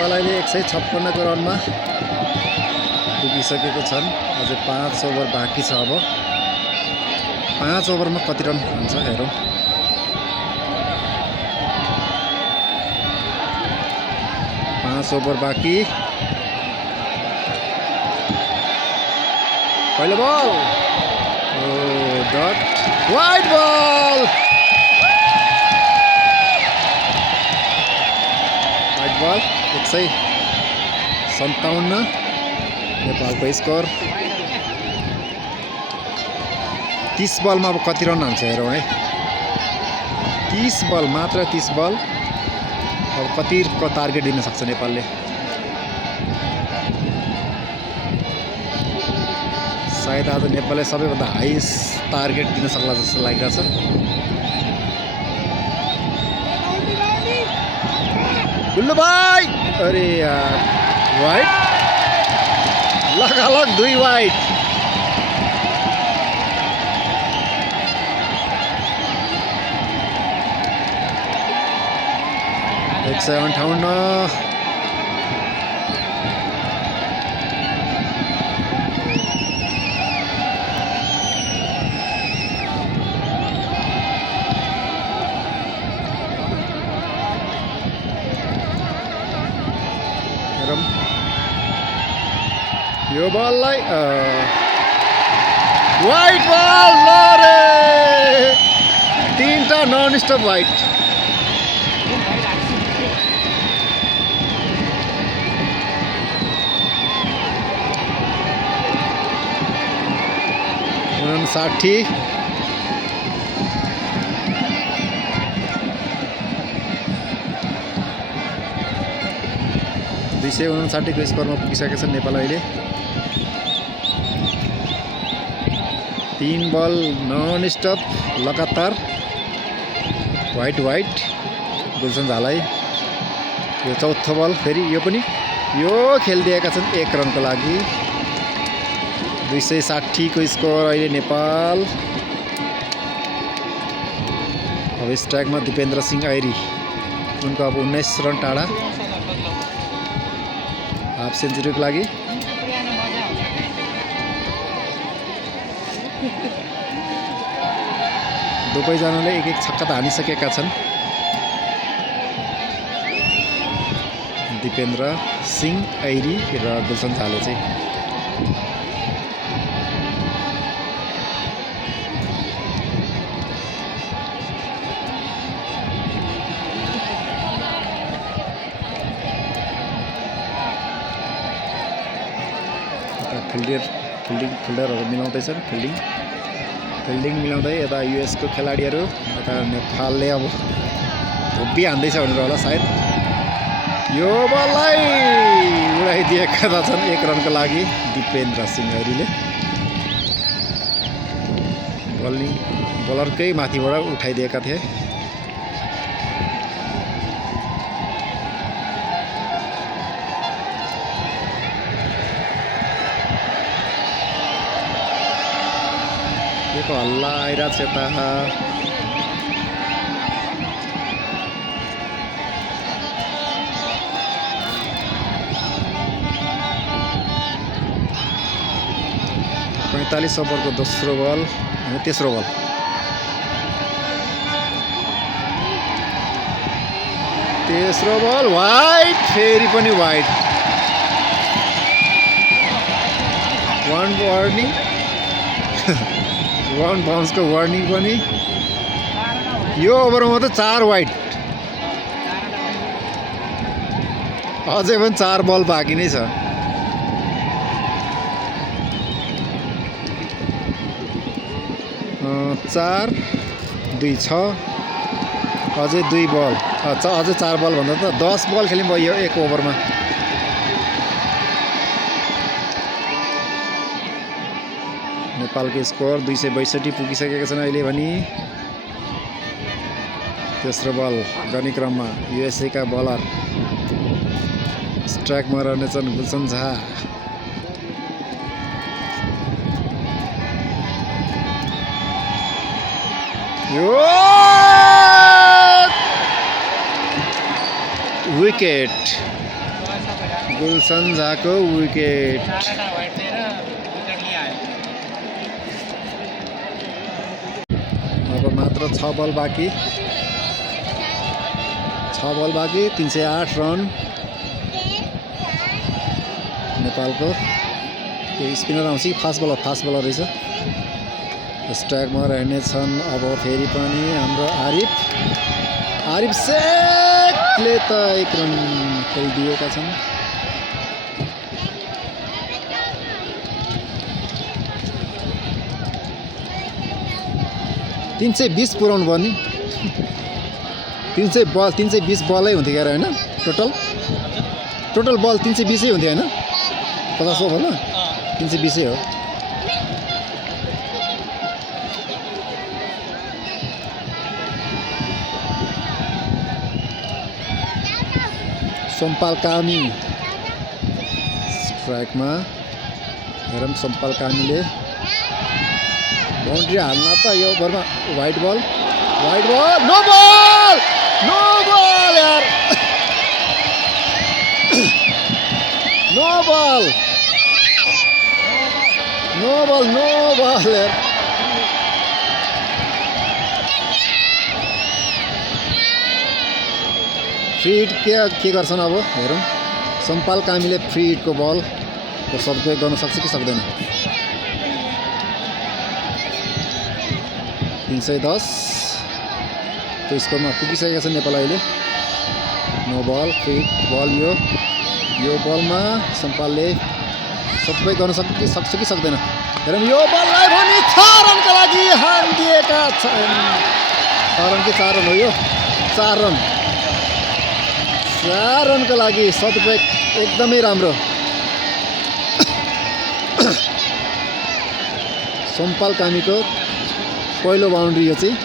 नेपाल अहिले 156 को रनमा पुगिसकेको छन्। अझै 5 ओभर बाँकी छ। अब 5 ओभरमा कति रन हुन्छ हेरौँ। पाँच ओभर बाँकी। पहिलो बल डट वाइड बल। वाइड बल 157 नेपालको स्कोर। 30 बलमा अब कति रन हान्छ हेरौँ है। 30 बल मात्र 30 बल। अब कतिको टार्गेट दिन सक्छ नेपालले। सायद आज नेपालले सबैभन्दा हाइएस्ट टार्गेट दिन सक्ला जस्तो लागिरहेछ। गुल्लु भाइ अरे यार वाइड लगालग 2 वाइड। एक 158 यो बललाई वाइड बल लरे 3टा नन स्टप वाइड। साठी 259 को स्कोरमा पुगिसकेको छ नेपाल अहिले। 3 बल नन स्टप लगातार वाइड वाइड। गुलसन झालाई यो चौथो बल फेरि यो पनि यो खेलिदिएका छन् 1 रनको लागि। 260 को स्कोर अहिले नेपाल। अब स्ट्राइकमा दिपेन्द्र सिंह ऐरी उनको अब 19 रन टाढा हाफ सेन्चुरीको लागि। दुवैजनाले एक छक्का त हानिसकेका छन्। दिपेन्द्र सिंह ऐरी र गुलसन झाले चाहिँ। फिल्डरहरू मिलाउँदैछन्। फिल्डिङ मिलाउँदै यता युएसको खेलाडीहरू यता नेपालले अब धोबी हान्दैछ भनेर होला सायद। यो बललाई उडाइदिएका छन् 1 रनको लागि दिपेन्द्र सिंह ऐरीले। बलरकै माथिबाट उठाइदिएका थिए। यो हल्ला आइरहेको छ यता। पैँतालीस ओभरको दोस्रो बल अनि तेस्रो बल। तेस्रो बल वाइड फेरि पनि वाइड। 1 वार्निङ 1 बाउन्सको वार्निङ पनि। यो ओभरमा त 4 वाइड। अझै पनि 4 बल बाँकी नै छ। चार 2 6 अझै 2 बल अझै 4 बल भन्दा त 10 बल खेल्नु भयो 1 ओभरमा। नेपालको स्कोर 262 पुगिसकेका छन् अहिले भने। तेस्रो बल गर्ने क्रममा युएसए का बलर स्ट्राइकमा रहनेछन् गुलसन झा। विकेट गुलसन झाको विकेट। अब मात्र 6 बल बाँकी, 308 रन। नेपालको त्यो स्पिनर आउँछ कि फास्ट बलर रहेछ। स्ट्राइकमा रहनेछन् अब फेरि पनि हाम्रो आरिफ शेखले त 1 रन खेलिदिएका छन्। तीन 320 पुऱ्याउनु पर्ने। 320 बलै हुन्थ्यो क्या होइन? टोटल बल 320 हुन्थ्यो होइन? 50 ओभरमा 320 हो। सोमपाल कामी स्ट्राइकमा। हेरौँ सोमपाल कामीले बाउन्ड्री हाल्न त यो ओभरमा। वाइड बल नो बल यार। नो बल यार। फ्री हिट के गर्छन् अब हेरौँ। सोमपाल कामीले फ्री हिटको बल सदुपयोग गर्न सक्छ कि सक्दैन? 310 त्यो स्कोरमा पुगिसकेका छन् नेपाल अहिले। नो बल फ्री हिट बल यो बलमा सोमपालले सदुपयोग गर्न सक्छ कि सक्दैन? हेरौँ यो बललाई भने 6 रनका लागि हानिदिएका छन्। 6 रन कि 4 रन हो यो? 4 रनका लागि सदुपयोग एकदमै राम्रो। सोमपाल कामीको पहिलो बाउन्ड्री यो चाहिँ।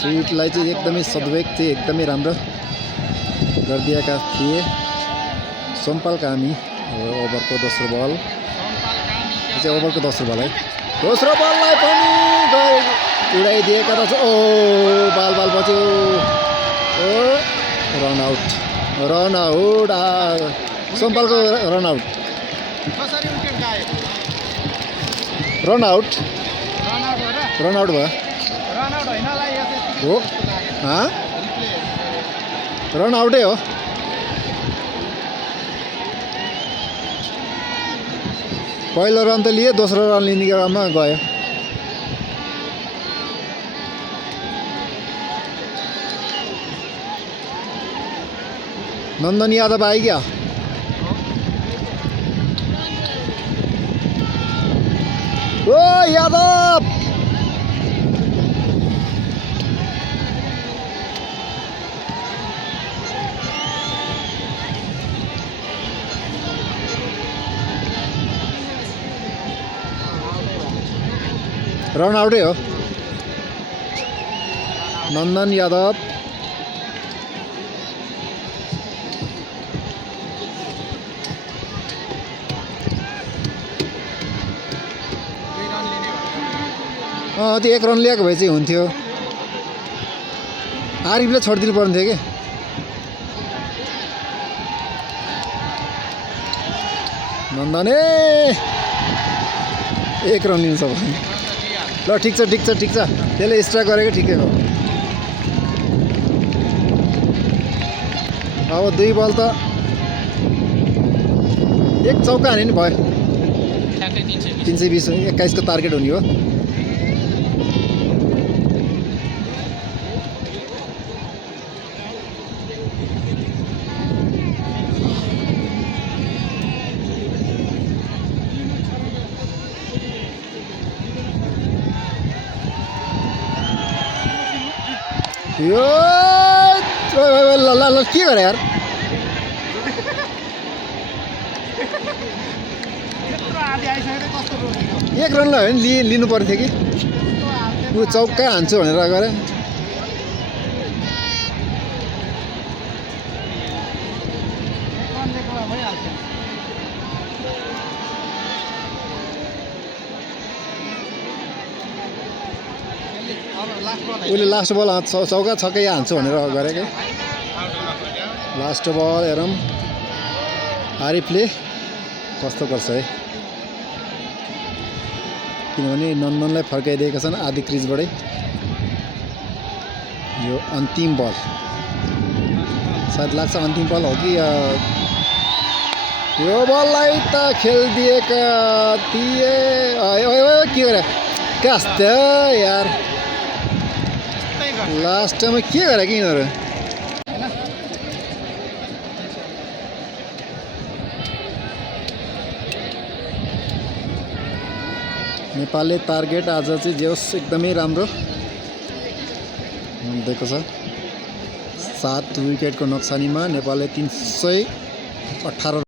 फ्रिटलाई चाहिँ एकदमै सदुपयोग चाहिँ एकदमै राम्रो गरिदिएका थिए सोमपाल कामी। ओभरको दोस्रो बल चाहिँ ओभरको दोस्रो बल है। दोस्रो बललाई पनि उडाइदिएका त ओ बाल बच्यो। ओ रन आउट सोमपालको रन आउट भयो हो। रन आउटै हो। पहिलो रन त लिए, दोस्रो रन लिने क्रममा गयो। नन्दन यादव आई क्या? ओ यादव रन आउटै हो। नन्दन यादव त्यो 1 रन ल्याएको भए चाहिँ हुन्थ्यो। आरिफले छोडिदिनु पर्ने थियो कि। नन्दने 1 रन लिनु छ भने ल ठिक छ त्यसले स्ट्राइक गरेको ठिकै हो। अब 2 बल त 1 चौका हाने नि भयो। 320 21 को टार्गेट हुने हो। यो ल के गरे यार? 1 रन ला लिनु पर्थ्यो कि। ऊ चौका हान्छु भनेर गरे। उसले लास्ट बल चौका छक्कै हान्छ भनेर गरेकै लास्ट बल हेरौँ आरिफले कस्तो गर्छ है किनभने नन्दनलाई फर्काइदिएका छन् आधी क्रिजबाटै यो अन्तिम बल सायद लाग्छ अन्तिम बल हो कि यो बललाई त खेलिदिएका थिए के गरे कस्तो यार लास्टमा के गरे कि यिनीहरू नेपालले टार्गेट आज चाहिँ जे होस् एकदमै राम्रो दिएको छ 7 विकेटको नोक्सानीमा नेपालले 318